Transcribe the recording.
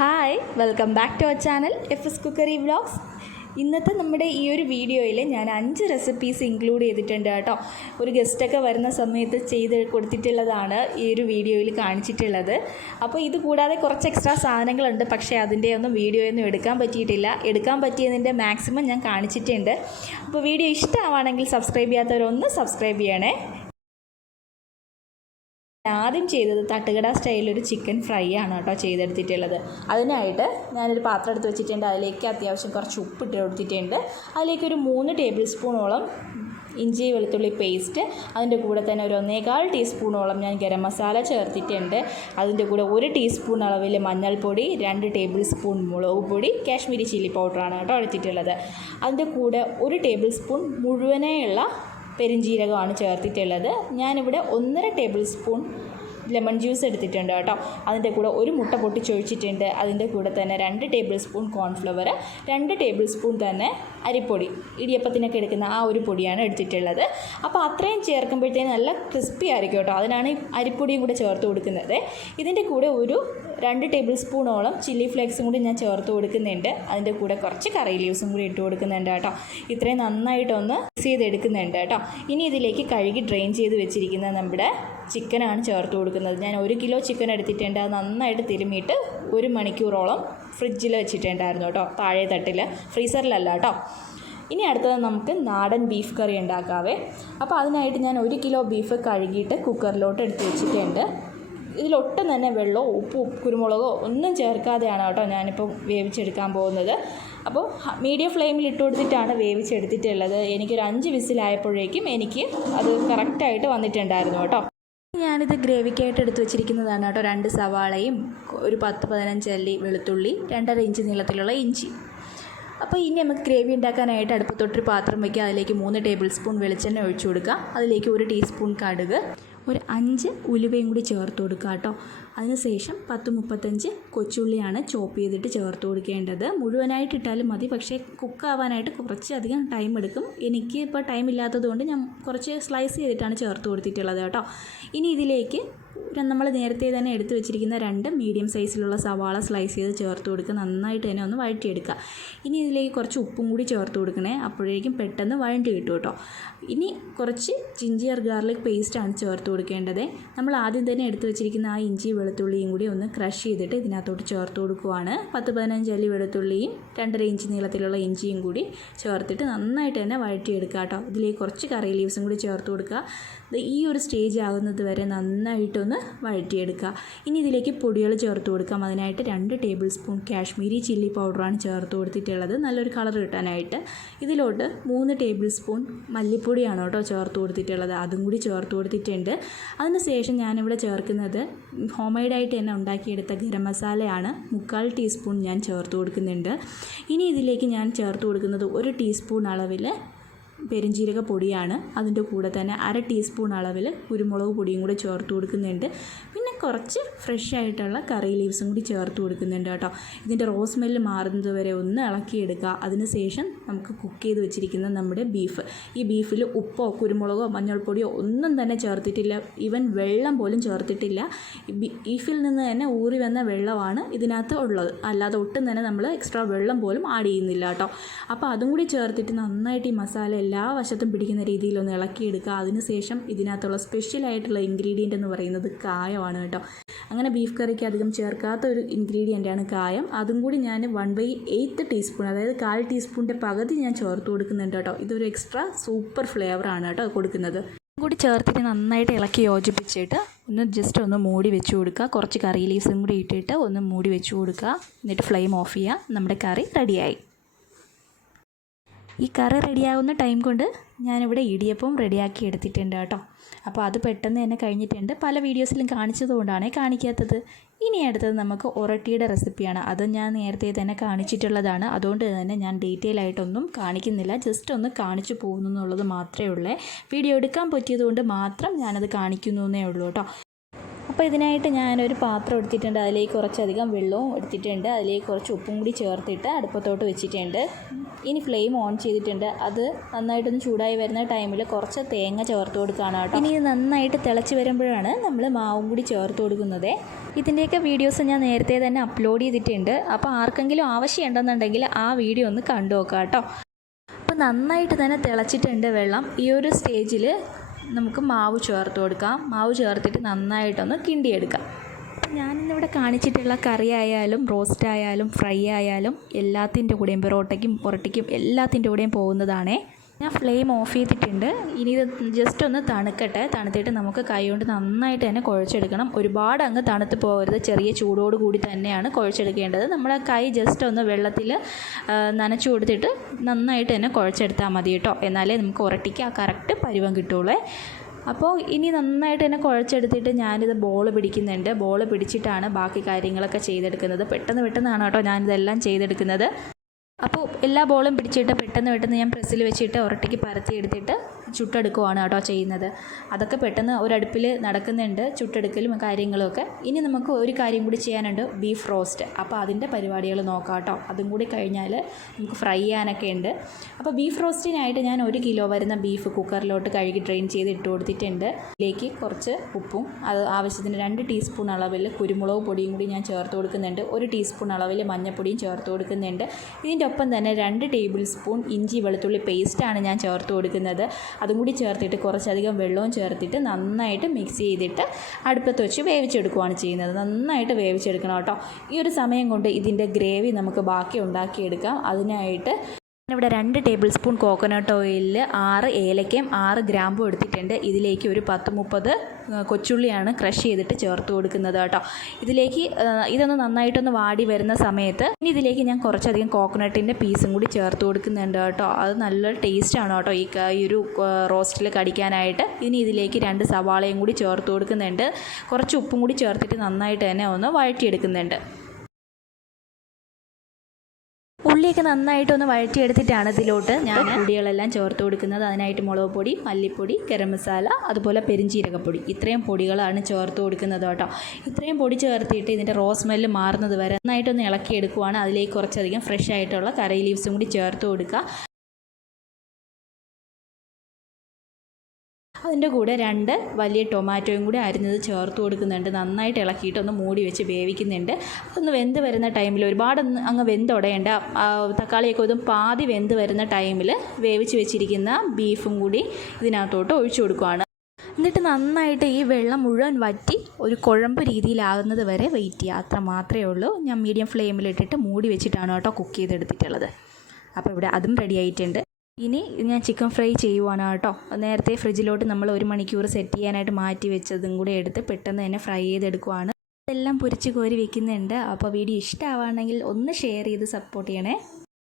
Hi welcome back to our channel FS cookery vlogs. ഇന്നത്തെ നമ്മുടെ ഈ ഒരു വീഡിയോയിൽ ഞാൻ 5 റെസിപ്പീസ് ഇൻക്ലൂഡ് ചെയ്തിട്ടുണ്ട് കേട്ടോ. ഒരു ഗസ്റ്റൊക്കെ വരുന്ന സമയത്ത് ചെയ്ത് കൊടുത്തിട്ടുള്ളതാണ് ഈ ഒരു വീഡിയോയിൽ കാണിച്ചിട്ടുള്ളത്. അപ്പോൾ ഇത് കൂടാതെ കുറച്ച് എക്സ്ട്രാ സാധനങ്ങളുണ്ട്, പക്ഷേ അതിൻ്റെ ഒന്നും വീഡിയോയൊന്നും എടുക്കാൻ പറ്റിയിട്ടില്ല. എടുക്കാൻ പറ്റിയതിൻ്റെ മാക്സിമം ഞാൻ കാണിച്ചിട്ടുണ്ട്. അപ്പോൾ വീഡിയോ ഇഷ്ടമാണെങ്കിൽ സബ്സ്ക്രൈബ് ചെയ്യാത്തവരൊന്ന് സബ്സ്ക്രൈബ് ചെയ്യണേ. ആദ്യം ചെയ്തത് തട്ടുകട സ്റ്റൈലൊരു ചിക്കൻ ഫ്രൈ ആണ് കേട്ടോ ചെയ്തെടുത്തിട്ടുള്ളത്. അതിനായിട്ട് ഞാനൊരു പാത്രം എടുത്ത് വെച്ചിട്ടുണ്ട്. അതിലേക്ക് അത്യാവശ്യം കുറച്ച് ഉപ്പിട്ട് കൊടുത്തിട്ടുണ്ട്. അതിലേക്കൊരു 3 ടേബിൾ സ്പൂണോളം ഇഞ്ചി വെളുത്തുള്ളി പേസ്റ്റ്, അതിൻ്റെ കൂടെ തന്നെ ഒരു 1.25 ടീസ്പൂണോളം ഞാൻ ഗരം മസാല ചേർത്തിട്ടുണ്ട്. അതിൻ്റെ കൂടെ 1 ടീസ്പൂൺ അളവിൽ മഞ്ഞൾപ്പൊടി, 2 ടേബിൾ സ്പൂൺ മുളക് പൊടി, കാശ്മീരി ചില്ലി പൗഡറാണ് കേട്ടോ എടുത്തിട്ടുള്ളത്. അതിൻ്റെ കൂടെ 1 ടേബിൾ സ്പൂൺ മുഴുവനായുള്ള പെരിഞ്ജീരകമാണ് ചേർത്തിട്ടുള്ളത്. ഞാനിവിടെ 1.5 ടേബിൾ സ്പൂൺ ലെമൺ ജ്യൂസ് എടുത്തിട്ടുണ്ട് കേട്ടോ. അതിൻ്റെ കൂടെ 1 മുട്ട പൊട്ടിച്ചൊഴിച്ചിട്ടുണ്ട്. അതിൻ്റെ കൂടെ തന്നെ 2 table spoon cornflour, 2 table spoon തന്നെ അരിപ്പൊടി, ഇടിയപ്പത്തിനൊക്കെ എടുക്കുന്ന ആ ഒരു പൊടിയാണ് എടുത്തിട്ടുള്ളത്. അപ്പോൾ അത്രയും ചേർക്കുമ്പോഴത്തേന് നല്ല ക്രിസ്പി ആയിരിക്കും കേട്ടോ. അതിനാണ് ഈ അരിപ്പൊടിയും കൂടെ ചേർത്ത് കൊടുക്കുന്നത്. ഇതിൻ്റെ കൂടെ ഒരു 2 ടേബിൾ സ്പൂണോളം ചില്ലി ഫ്ലേക്സും കൂടി ഞാൻ ചേർത്ത് കൊടുക്കുന്നുണ്ട്. അതിൻ്റെ കൂടെ കുറച്ച് കറി ലീവ്സും കൂടി ഇട്ട് കൊടുക്കുന്നുണ്ട് കേട്ടോ. ഇത്രയും നന്നായിട്ടൊന്ന് മിക്സ് ചെയ്തെടുക്കുന്നുണ്ട് കേട്ടോ. ഇനി ഇതിലേക്ക് കഴുകി ഡ്രെയിൻ ചെയ്ത് വെച്ചിരിക്കുന്ന നമ്മുടെ ചിക്കനാണ് ചേർത്ത് കൊടുക്കുന്നത്. ഞാൻ 1 കിലോ ചിക്കൻ എടുത്തിട്ടുണ്ട്. അത് നന്നായിട്ട് തിരുമ്മിയിട്ട് 1 മണിക്കൂറോളം ഫ്രിഡ്ജിൽ വെച്ചിട്ടുണ്ടായിരുന്നു കേട്ടോ, താഴെ തട്ടിൽ, ഫ്രീസറിലല്ല കേട്ടോ. ഇനി അടുത്തത് നമുക്ക് നാടൻ ബീഫ് കറി ഉണ്ടാക്കാവേ. അപ്പോൾ അതിനായിട്ട് ഞാൻ 1 കിലോ ബീഫ് കഴുകിയിട്ട് കുക്കറിലോട്ട് എടുത്ത് വെച്ചിട്ടുണ്ട്. ഇതിലൊട്ടും തന്നെ വെള്ളമോ ഉപ്പോ കുരുമുളകോ ഒന്നും ചേർക്കാതെയാണ് കേട്ടോ ഞാനിപ്പോൾ വേവിച്ചെടുക്കാൻ പോകുന്നത്. അപ്പോൾ മീഡിയം ഫ്ലെയിമിൽ ഇട്ട് കൊടുത്തിട്ടാണ് വേവിച്ചെടുത്തിട്ടുള്ളത്. എനിക്കൊരു 5 വിസിലായപ്പോഴേക്കും എനിക്ക് അത് കറക്റ്റായിട്ട് വന്നിട്ടുണ്ടായിരുന്നു കേട്ടോ. ഞാനിത് ഗ്രേവിക്കായിട്ട് എടുത്ത് വെച്ചിരിക്കുന്നതാണ് കേട്ടോ. 2 സവാളയും ഒരു 10-15 അല്ലി വെളുത്തുള്ളി, 2.5 ഇഞ്ച് നീളത്തിലുള്ള ഇഞ്ചി. അപ്പോൾ ഇനി നമുക്ക് ഗ്രേവി ഉണ്ടാക്കാനായിട്ട് അടുപ്പത്തൊട്ടൊരു പാത്രം വയ്ക്കുക. അതിലേക്ക് 3 ടേബിൾ സ്പൂൺ വെളിച്ചെണ്ണ ഒഴിച്ചു കൊടുക്കുക. അതിലേക്ക് 1 ടീസ്പൂൺ കടുക്, ഒരു 5 ഉലുവയും കൂടി ചേർത്ത് കൊടുക്കുക കേട്ടോ. അതിനുശേഷം 10-35 കൊച്ചുള്ളിയാണ് ചോപ്പ് ചെയ്തിട്ട് ചേർത്ത് കൊടുക്കേണ്ടത്. മുഴുവനായിട്ട് ഇട്ടാലും മതി, പക്ഷേ കുക്കാവാനായിട്ട് കുറച്ചധികം ടൈം എടുക്കും. എനിക്ക് ഇപ്പോൾ ടൈം ഇല്ലാത്തതുകൊണ്ട് ഞാൻ കുറച്ച് സ്ലൈസ് ചെയ്തിട്ടാണ് ചേർത്ത് കൊടുത്തിട്ടുള്ളത് കേട്ടോ. ഇനി ഇതിലേക്ക് നമ്മൾ നേരത്തെ തന്നെ എടുത്ത് വെച്ചിരിക്കുന്ന 2 മീഡിയം സൈസിലുള്ള സവാള സ്ലൈസ് ചെയ്ത് ചേർത്ത് കൊടുക്കുക. നന്നായിട്ട് തന്നെ ഒന്ന് വഴറ്റിയെടുക്കുക. ഇനി ഇതിലേക്ക് കുറച്ച് ഉപ്പും കൂടി ചേർത്ത് കൊടുക്കണേ, അപ്പോഴേക്കും പെട്ടെന്ന് വഴണ്ടി കിട്ടും കേട്ടോ. ഇനി കുറച്ച് ജിഞ്ചർ ഗാർലിക് പേസ്റ്റാണ് ചേർത്ത് കൊടുക്കേണ്ടത്. നമ്മൾ ആദ്യം തന്നെ എടുത്ത് വെച്ചിരിക്കുന്ന ആ ഇഞ്ചി വെളുത്തുള്ളിയും കൂടി ഒന്ന് ക്രഷ് ചെയ്തിട്ട് ഇതിനകത്തോട്ട് ചേർത്ത് കൊടുക്കുവാണ്. 10-15 അല്ലി വെളുത്തുള്ളിയും 2.5 ഇഞ്ച് നീളത്തിലുള്ള ഇഞ്ചിയും കൂടി ചേർത്തിട്ട് നന്നായിട്ട് തന്നെ വഴറ്റിയെടുക്കുക കേട്ടോ. ഇതിലേക്ക് കുറച്ച് കറി ലീവ്സും കൂടി ചേർത്ത് കൊടുക്കുക. ഈ ഒരു സ്റ്റേജ് ആകുന്നത് വരെ നന്നായിട്ടൊന്ന് വഴറ്റിയെടുക്കുക. ഇനി ഇതിലേക്ക് പൊടികൾ ചേർത്ത് കൊടുക്കാം. അതിനായിട്ട് 2 ടേബിൾ സ്പൂൺ കാശ്മീരി ചില്ലി പൗഡറാണ് ചേർത്ത് കൊടുത്തിട്ടുള്ളത്, നല്ലൊരു കളർ കിട്ടാനായിട്ട്. ഇതിലോട്ട് 3 ടേബിൾ സ്പൂൺ മല്ലിപ്പൊടിയാണ് കേട്ടോ ചേർത്ത് കൊടുത്തിട്ടുള്ളത്. അതും കൂടി ചേർത്ത് കൊടുത്തിട്ടുണ്ട്. അതിനുശേഷം ഞാനിവിടെ ചേർക്കുന്നത് ഹോം മെയ്ഡായിട്ട് തന്നെ ഉണ്ടാക്കിയെടുത്ത ഗരം മസാലയാണ്. 3/4 ടീസ്പൂൺ ഞാൻ ചേർത്ത് കൊടുക്കുന്നുണ്ട്. ഇനി ഇതിലേക്ക് ഞാൻ ചേർത്ത് കൊടുക്കുന്നത് 1 ടീസ്പൂൺ അളവിൽ പെരിഞ്ജീരക പൊടിയാണ്. അതിൻ്റെ കൂടെ തന്നെ 1/2 ടീസ്പൂൺ അളവിൽ കുരുമുളക് പൊടിയും കൂടി ചേർത്ത് കൊടുക്കുന്നുണ്ട്. പിന്നെ കുറച്ച് ഫ്രഷ് ആയിട്ടുള്ള കറി ലീവ്സും കൂടി ചേർത്ത് കൊടുക്കുന്നുണ്ട് കേട്ടോ. ഇതിൻ്റെ റോസ് സ്മെല്ല് മാറുന്നത് വരെ ഒന്ന് ഇളക്കിയെടുക്കുക. അതിനുശേഷം നമുക്ക് കുക്ക് ചെയ്ത് വെച്ചിരിക്കുന്ന നമ്മുടെ ബീഫ്, ഈ ബീഫിൽ ഉപ്പോ കുരുമുളകോ മഞ്ഞൾപ്പൊടിയോ ഒന്നും തന്നെ ചേർത്തിട്ടില്ല. ഈവൻ വെള്ളം പോലും ചേർത്തിട്ടില്ല. ബീഫിൽ നിന്ന് തന്നെ ഊറി വന്ന വെള്ളമാണ് ഇതിനകത്ത് ഉള്ളത്, അല്ലാതെ ഒട്ടും തന്നെ നമ്മൾ എക്സ്ട്രാ വെള്ളം പോലും ആഡ് ചെയ്യുന്നില്ല കേട്ടോ. അപ്പോൾ അതും കൂടി ചേർത്തിട്ട് നന്നായിട്ട് ഈ മസാല എല്ലാ വശത്തും പിടിക്കുന്ന രീതിയിലൊന്ന് ഇളക്കിയെടുക്കുക. അതിനുശേഷം ഇതിനകത്തുള്ള സ്പെഷ്യലായിട്ടുള്ള ഇൻഗ്രീഡിയൻ്റ് എന്ന് പറയുന്നത് കായമാണ് കേട്ടോ. അങ്ങനെ ബീഫ് കറിക്ക് അധികം ചേർക്കാത്ത ഒരു ഇൻഗ്രീഡിയൻ്റാണ് കായം. അതും കൂടി ഞാൻ 1/8 ടീസ്പൂൺ, അതായത് 1/4 ടീസ്പൂണിൻ്റെ പകുതി ഞാൻ ചേർത്ത് കൊടുക്കുന്നുണ്ട് കേട്ടോ. ഇതൊരു എക്സ്ട്രാ സൂപ്പർ ഫ്ലേവറാണ് കേട്ടോ കൊടുക്കുന്നത്. കൂടി ചേർത്തിട്ട് നന്നായിട്ട് ഇളക്കി യോജിപ്പിച്ചിട്ട് ജസ്റ്റ് ഒന്ന് മൂടി വെച്ച് കൊടുക്കുക. കുറച്ച് കറി ലീവ്സും കൂടി ഇട്ടിട്ട് ഒന്ന് മൂടി വെച്ച് കൊടുക്കുക. എന്നിട്ട് ഫ്ലെയിം ഓഫ് ചെയ്യുക. നമ്മുടെ കറി റെഡിയായി. ഈ കറി റെഡിയാകുന്ന ടൈം കൊണ്ട് ഞാനിവിടെ ഇടിയപ്പവും റെഡിയാക്കി എടുത്തിട്ടുണ്ട് കേട്ടോ. അപ്പോൾ അത് പെട്ടെന്ന് തന്നെ കഴിഞ്ഞിട്ടുണ്ട്. പല വീഡിയോസിലും കാണിച്ചതുകൊണ്ടാണ് കാണിക്കാത്തത്. ഇനി അടുത്തത് നമുക്ക് ഒറട്ടിയുടെ റെസിപ്പിയാണ്. അത് ഞാൻ നേരത്തെ തന്നെ കാണിച്ചിട്ടുള്ളതാണ്. അതുകൊണ്ട് തന്നെ ഞാൻ ഡീറ്റെയിൽ ആയിട്ടൊന്നും കാണിക്കുന്നില്ല, ജസ്റ്റ് ഒന്ന് കാണിച്ചു പോകുന്നു എന്നുള്ളത് മാത്രമേ ഉള്ളൂ. വീഡിയോ എടുക്കാൻ പറ്റിയതുകൊണ്ട് മാത്രം ഞാനത് കാണിക്കുന്നു എന്നേ ഉള്ളൂ കേട്ടോ. അപ്പോൾ ഇതിനായിട്ട് ഞാനൊരു പാത്രം എടുത്തിട്ടുണ്ട്, അതിലേക്ക് കുറച്ചധികം വെള്ളവും എടുത്തിട്ടുണ്ട്, അതിലേക്ക് കുറച്ച് ഉപ്പും കൂടി ചേർത്തിട്ട് അടുപ്പത്തോട്ട് വെച്ചിട്ടുണ്ട്. ഇനി ഫ്ലെയിം ഓൺ ചെയ്തിട്ടുണ്ട്. അത് നന്നായിട്ടൊന്ന് ചൂടായി വരുന്ന ടൈമിൽ കുറച്ച് തേങ്ങ ചേർത്ത് കൊടുക്കുകയാണ് കേട്ടോ. ഇനി ഇത് നന്നായിട്ട് തിളച്ച് വരുമ്പോഴാണ് നമ്മൾ മാവും കൂടി ചേർത്ത് കൊടുക്കുന്നത്. ഇതിൻ്റെയൊക്കെ വീഡിയോസ് ഞാൻ നേരത്തെ തന്നെ അപ്ലോഡ് ചെയ്തിട്ടുണ്ട്. അപ്പോൾ ആർക്കെങ്കിലും ആവശ്യമുണ്ടെന്നുണ്ടെങ്കിൽ ആ വീഡിയോ ഒന്ന് കണ്ടു നോക്കാം കേട്ടോ. അപ്പോൾ നന്നായിട്ട് തന്നെ തിളച്ചിട്ടുണ്ട് വെള്ളം. ഈ ഒരു സ്റ്റേജിൽ നമുക്ക് മാവ് ചേർത്ത് കൊടുക്കാം. മാവ് ചേർത്തിട്ട് നന്നായിട്ടൊന്ന് കിണ്ടിയെടുക്കാം. അപ്പോൾ ഞാനിന്നിവിടെ കാണിച്ചിട്ടുള്ള കറി ആയാലും റോസ്റ്റ് ആയാലും ഫ്രൈ ആയാലും എല്ലാത്തിൻ്റെ കൂടെയും പൊറോട്ടയ്ക്കും പൊറോട്ടയ്ക്കും എല്ലാത്തിൻ്റെ കൂടെയും പോകുന്നതാണേ. ഞാൻ ഫ്ലെയിം ഓഫ് ചെയ്തിട്ടുണ്ട്. ഇനി ഇത് ജസ്റ്റ് ഒന്ന് തണുക്കട്ടെ. തണുത്തിട്ട് നമുക്ക് കൈ കൊണ്ട് നന്നായിട്ട് തന്നെ കുഴച്ചെടുക്കണം. ഒരുപാട് അങ്ങ് തണുത്ത് പോകരുത്. ചെറിയ ചൂടോട് കൂടി തന്നെയാണ് കുഴച്ചെടുക്കേണ്ടത്. നമ്മുടെ കൈ ജസ്റ്റ് ഒന്ന് വെള്ളത്തിൽ നനച്ചു കൊടുത്തിട്ട് നന്നായിട്ട് തന്നെ കുഴച്ചെടുത്താൽ മതി കേട്ടോ. എന്നാലേ നമുക്ക് ഉരട്ടിക്ക് ആ കറക്റ്റ് പരുവം കിട്ടുള്ളൂ. അപ്പോൾ ഇനി നന്നായിട്ട് തന്നെ കുഴച്ചെടുത്തിട്ട് ഞാനിത് ബോൾ പിടിക്കുന്നുണ്ട്. ബോൾ പിടിച്ചിട്ടാണ് ബാക്കി കാര്യങ്ങളൊക്കെ ചെയ്തെടുക്കുന്നത്. പെട്ടെന്നാണ് കേട്ടോ ഞാനിതെല്ലാം ചെയ്തെടുക്കുന്നത്. അപ്പോൾ എല്ലാ ബോളും പിടിച്ചിട്ട് പെട്ടെന്ന് ഞാൻ പ്രസ്സിൽ വെച്ചിട്ട് ഉരട്ടിക്ക് പരത്തി എടുത്തിട്ട് ചുട്ടെടുക്കുവാണ് കേട്ടോ ചെയ്യുന്നത്. അതൊക്കെ പെട്ടെന്ന് ഒരടുപ്പിൽ നടക്കുന്നുണ്ട്, ചുട്ടെടുക്കലും കാര്യങ്ങളുമൊക്കെ. ഇനി നമുക്ക് ഒരു കാര്യം കൂടി ചെയ്യാനുണ്ട്, ബീഫ് റോസ്റ്റ്. അപ്പോൾ അതിൻ്റെ പരിപാടികൾ നോക്കാം കേട്ടോ. അതും കൂടി കഴിഞ്ഞാൽ നമുക്ക് ഫ്രൈ ചെയ്യാനൊക്കെ ഉണ്ട്. അപ്പോൾ ബീഫ് റോസ്റ്റിനായിട്ട് ഞാൻ 1 കിലോ വരുന്ന ബീഫ് കുക്കറിലോട്ട് കഴുകി ഡ്രെയിൻ ചെയ്ത് ഇട്ട് കൊടുത്തിട്ടുണ്ട്. ഇതിലേക്ക് കുറച്ച് ഉപ്പും അത് ആവശ്യത്തിന് 2 ടീസ്പൂൺ അളവിൽ കുരുമുളക് പൊടിയും കൂടി ഞാൻ ചേർത്ത് കൊടുക്കുന്നുണ്ട്. 1 ടീസ്പൂൺ അളവിൽ മഞ്ഞൾപ്പൊടിയും ചേർത്ത് കൊടുക്കുന്നുണ്ട്. ഇതിൻ്റെ ഒപ്പം തന്നെ 2 ടേബിൾ സ്പൂൺ ഇഞ്ചി വെളുത്തുള്ളി പേസ്റ്റാണ് ഞാൻ ചേർത്ത് കൊടുക്കുന്നത്. അതും കൂടി ചേർത്തിട്ട് കുറച്ചധികം വെള്ളവും ചേർത്തിട്ട് നന്നായിട്ട് മിക്സ് ചെയ്തിട്ട് അടുപ്പത്ത് വെച്ച് വേവിച്ചെടുക്കുകയാണ് ചെയ്യുന്നത്. നന്നായിട്ട് വേവിച്ചെടുക്കണം കേട്ടോ. ഈ ഒരു സമയം കൊണ്ട് ഇതിൻ്റെ ഗ്രേവി നമുക്ക് ബാക്കി ഉണ്ടാക്കിയെടുക്കാം. അതിനായിട്ട് ഇവിടെ 2 ടേബിൾ സ്പൂൺ കോക്കനട്ട് ഓയിലിൽ 6 ഏലക്കയും 6 ഗ്രാമ്പും എടുത്തിട്ടുണ്ട്. ഇതിലേക്ക് ഒരു 10-30 കൊച്ചുള്ളിയാണ് ക്രഷ് ചെയ്തിട്ട് ചേർത്ത് കൊടുക്കുന്നത് കേട്ടോ. ഇതിലേക്ക് ഇതൊന്ന് നന്നായിട്ടൊന്ന് വാടി വരുന്ന സമയത്ത് ഇനി ഇതിലേക്ക് ഞാൻ കുറച്ചധികം കോക്കനട്ടിൻ്റെ പീസും കൂടി ചേർത്ത് കൊടുക്കുന്നുണ്ട് കേട്ടോ. അത് നല്ല ടേസ്റ്റാണ് കേട്ടോ ഈ ഒരു റോസ്റ്റിൽ കടിക്കാനായിട്ട്. ഇനി ഇതിലേക്ക് 2 സവാളയും കൂടി ചേർത്ത് കൊടുക്കുന്നുണ്ട്. കുറച്ച് ഉപ്പും കൂടി ചേർത്തിട്ട് നന്നായിട്ട് തന്നെ ഒന്ന് വഴറ്റിയെടുക്കുന്നുണ്ട്. ഉള്ളിയൊക്കെ നന്നായിട്ടൊന്ന് വഴറ്റിയെടുത്തിട്ടാണ് ഇതിലോട്ട് ഞാൻ പൊടികളെല്ലാം ചേർത്ത് കൊടുക്കുന്നത്. അതിനായിട്ട് മുളക് പൊടി, മല്ലിപ്പൊടി, ഗരം മസാല, അതുപോലെ പെരിഞ്ചീരകപ്പൊടി, ഇത്രയും പൊടികളാണ് ചേർത്ത് കൊടുക്കുന്നത് കേട്ടോ. ഇത്രയും പൊടി ചേർത്തിട്ട് ഇതിൻ്റെ റോസ് സ്മെല്ല് മാറുന്നത് വരെ നന്നായിട്ടൊന്ന് ഇളക്കിയെടുക്കുവാണ്. അതിലേക്ക് കുറച്ചധികം ഫ്രഷ് ആയിട്ടുള്ള കറി ലീവ്സും കൂടി ചേർത്ത് കൊടുക്കുക. അതിൻ്റെ കൂടെ 2 വലിയ ടൊമാറ്റോയും കൂടി അരിഞ്ഞത് ചേർത്ത് കൊടുക്കുന്നുണ്ട്. നന്നായിട്ട് ഇളക്കിയിട്ട് ഒന്ന് മൂടി വെച്ച് വേവിക്കുന്നുണ്ട്. അതൊന്ന് വെന്ത് വരുന്ന ടൈമിൽ ഒരുപാട് അങ്ങ് വെന്തുടയേണ്ട, തക്കാളിയൊക്കെ ഒന്ന് പാതി വെന്ത് വരുന്ന ടൈമിൽ വേവിച്ച് വെച്ചിരിക്കുന്ന ബീഫും കൂടി ഇതിനകത്തോട്ട് ഒഴിച്ചു കൊടുക്കുകയാണ്. എന്നിട്ട് നന്നായിട്ട് ഈ വെള്ളം മുഴുവൻ വറ്റി ഒരു കുഴമ്പ് രീതിയിലാകുന്നത് വരെ വെയിറ്റ് ചെയ്യുക. അത്ര മാത്രമേ ഉള്ളൂ. ഞാൻ മീഡിയം ഫ്ലെയിമിലിട്ടിട്ട് മൂടി വെച്ചിട്ടാണ് കേട്ടോ കുക്ക് ചെയ്തെടുത്തിട്ടുള്ളത്. അപ്പോൾ ഇവിടെ അതും റെഡി ആയിട്ടുണ്ട്. ഇനി ഞാൻ ചിക്കൻ ഫ്രൈ ചെയ്യുവാണ് കേട്ടോ. നേരത്തെ ഫ്രിഡ്ജിലോട്ട് നമ്മൾ 1 മണിക്കൂർ സെറ്റ് ചെയ്യാനായിട്ട് മാറ്റി വെച്ചതും കൂടെ എടുത്ത് പെട്ടെന്ന് തന്നെ ഫ്രൈ ചെയ്തെടുക്കുവാണ്. ഇതെല്ലാം പൊരിച്ച് കോരി വെക്കുന്നുണ്ട്. അപ്പോൾ വീഡിയോ ഇഷ്ടമാവുകയാണെങ്കിൽ ഒന്ന് ഷെയർ ചെയ്ത് സപ്പോർട്ട് ചെയ്യണേ.